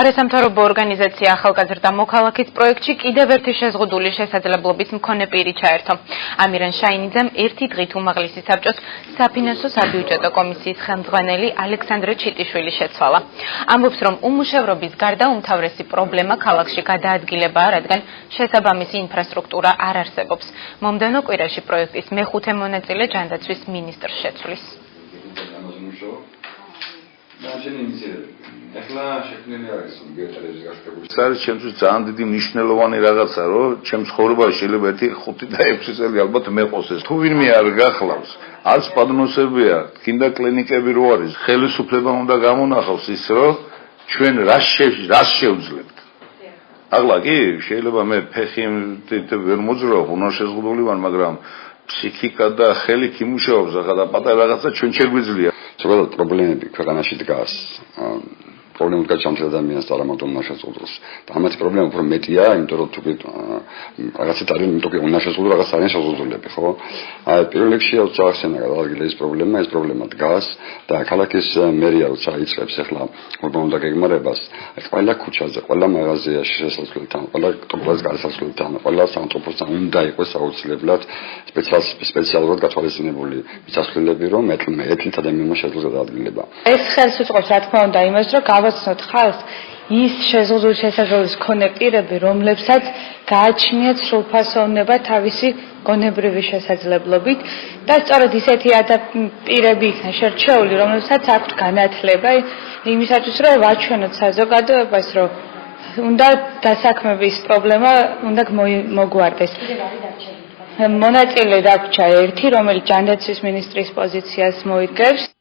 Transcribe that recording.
არასამთავრობო ორგანიზაცია ახალგაზრდა მოქალაქის პროექტში კიდევ ერთი შეზღუდული შესაძლებლობის მქონე პირი ჩაერთო. ამირან შაინიძემ ერთი დღით უმაღლესი საბჭოს საფინანსო საბიუჯეტო კომისიის ხელმძღვანელი ალექსანდრე ჩიტიშვილი შეცვალა. ამბობს, რომ უმუშევრობის გარდა უმთავრესი პრობლემა ქალაქში გადაადგილებაა, რადგან შესაბამისი ინფრასტრუქტურა არ არსებობს. მომდევნო კვირაში პროექტის მეხუთე მონაწილე ჯანდაცვის მინისტრს შეცვლის. ეს არის ჩემთვის ძალიან დიდი მნიშვნელოვანი რაღაცა, რომ ჩემს ცხოვრებაში შეიძლება 5 და 6 წელი ალბათ მეყოს ეს. თუ ვინმე არ გახლავს, არც პადნოსებია, კიდე კლინიკები რო არის, ხელისუფლებამ უნდა გამონახავს ის, რომ ჩვენ რას შევძლებთ. ახლა კი შეიძლება მე ფეხი ვერ მოძრაობ, უნდა შეზღუდული ვარ, მაგრამ ფსიქიკა და ხელი იმუშაობს, ახლა და პატარა რაღაცა ჩვენ შეგვიძლია. ზოგადად პრობლემები ქვეყანაში დგას. პრობლემა დგას ჩამთელ ადამიანს და არამარტო უნაშეზღუდულს. და ამათი პრობლემა უფრო მეტია, იმიტომ რომ თუ რაღაცით არის, იმიტომ რომ უნაშეზღუდული რაღაც არიან შეზღუდულები, ხო? აი პირველ რიგში აღსანა გადაადგილე ეს პრობლემა დგას და ქალაქის მერია როცა იწყებს ახლა ურბანულ დაგეგმარებას, ყველა ქუჩაზე, ყველა მაღაზიაში შესასვლელთან, ყველა ტროტუარის გარსასვლელთან, ყველა სამტროპოსთან უნდა იყოს აუცილებლად სპეციალურად გათვალისწინებული მიწასვლელები, რომ ეტლით ადამიანმა შეძლოს გადაადგილება. ეს ხელს უწყობს, რა თქმა უნდა, იმას, რომ გავაცნოთ ხალხს ის შეზღუდული შესაძლებლობის მქონე პირები, რომლებსაც გააჩნიათ სრულფასოვნება თავისი გონებრივი შესაძლებლობით და სწორედ ისეთი პირები იქნა შერჩეული, რომლებსაც აქვთ განათლება იმისათვის, რომ ვაჩვენოთ საზოგადოებას, რომ უნდა დასაქმების პრობლემა უნდა მოგვარდეს. მონაწილე დაგვრჩა ერთი, რომელიც ჯანდაცვის მინისტრის პოზიციას მოიგებს.